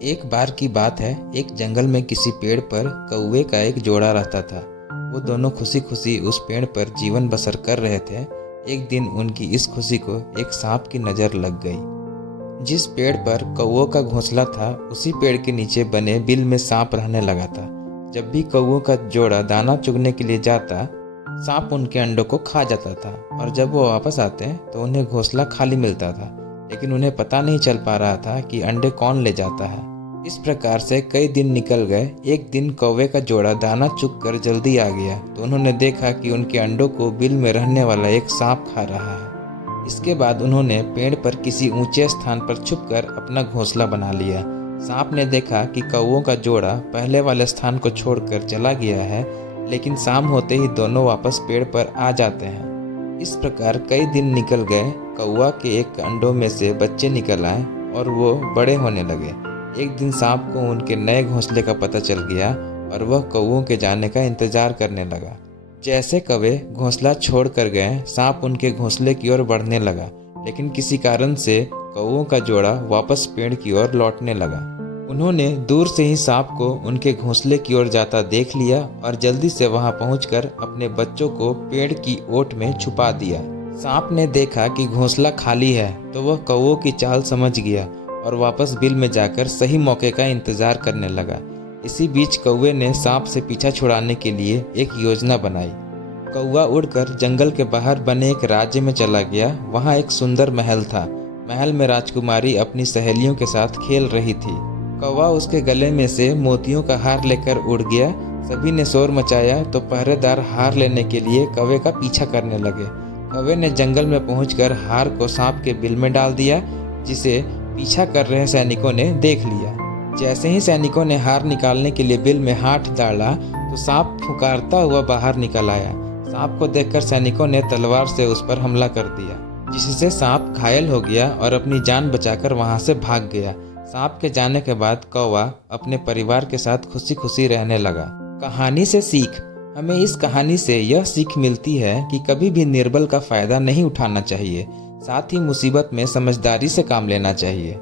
एक बार की बात है, एक जंगल में किसी पेड़ पर कौवे का एक जोड़ा रहता था। वो दोनों खुशी खुशी उस पेड़ पर जीवन बसर कर रहे थे। एक दिन उनकी इस खुशी को एक सांप की नज़र लग गई। जिस पेड़ पर कौवों का घोंसला था, उसी पेड़ के नीचे बने बिल में सांप रहने लगा था। जब भी कौवों का जोड़ा दाना चुगने के लिए जाता, सांप उनके अंडों को खा जाता था और जब वो वापस आते तो उन्हें घोंसला खाली मिलता था, लेकिन उन्हें पता नहीं चल पा रहा था कि अंडे कौन ले जाता है। इस प्रकार से कई दिन निकल गए। एक दिन कौवे का जोड़ा दाना चुग कर जल्दी आ गया तो उन्होंने देखा कि उनके अंडों को बिल में रहने वाला एक सांप खा रहा है। इसके बाद उन्होंने पेड़ पर किसी ऊंचे स्थान पर छुपकर अपना घोंसला बना लिया। सांप ने देखा कि कौवों का जोड़ा पहले वाले स्थान को छोड़कर चला गया है, लेकिन शाम होते ही दोनों वापस पेड़ पर आ जाते हैं। इस प्रकार कई दिन निकल गए। कौवा के एक अंडों में से बच्चे निकल आए और वो बड़े होने लगे। एक दिन सांप को उनके नए घोंसले का पता चल गया और वह कौवों के जाने का इंतजार करने लगा। जैसे कौवे घोंसला छोड़ कर गए, सांप उनके घोंसले की ओर बढ़ने लगा, लेकिन किसी कारण से कौवों का जोड़ा वापस पेड़ की ओर लौटने लगा। उन्होंने दूर से ही सांप को उनके घोंसले की ओर जाता देख लिया और जल्दी से वहां पहुंचकर अपने बच्चों को पेड़ की ओट में छुपा दिया। सांप ने देखा कि घोंसला खाली है तो वह कौवों की चाल समझ गया और वापस बिल में जाकर सही मौके का इंतजार करने लगा। इसी बीच कौवे ने सांप से पीछा छुड़ाने के लिए एक योजना बनाई। कौवा उड़कर जंगल के बाहर बने एक राज्य में चला गया। वहां एक सुंदर महल था। महल में राजकुमारी अपनी सहेलियों के साथ खेल रही थी। कौवा उसके गले में से मोतियों का हार लेकर उड़ गया। सभी ने शोर मचाया तो पहरेदार हार लेने के लिए कौवे का पीछा करने लगे। कौवे ने जंगल में पहुंचकर हार को सांप के बिल में डाल दिया, जिसे पीछा कर रहे सैनिकों ने देख लिया। जैसे ही सैनिकों ने हार निकालने के लिए बिल में हाथ डाला तो सांप फुकारता हुआ बाहर निकल आया। सांप को देखकर सैनिकों ने तलवार से उस पर हमला कर दिया, जिससे सांप घायल हो गया और अपनी जान बचाकर वहां से भाग गया। सांप के जाने के बाद कौवा अपने परिवार के साथ खुशी खुशी रहने लगा। कहानी से सीख। हमें इस कहानी से यह सीख मिलती है कि कभी भी निर्बल का फायदा नहीं उठाना चाहिए, साथ ही मुसीबत में समझदारी से काम लेना चाहिए।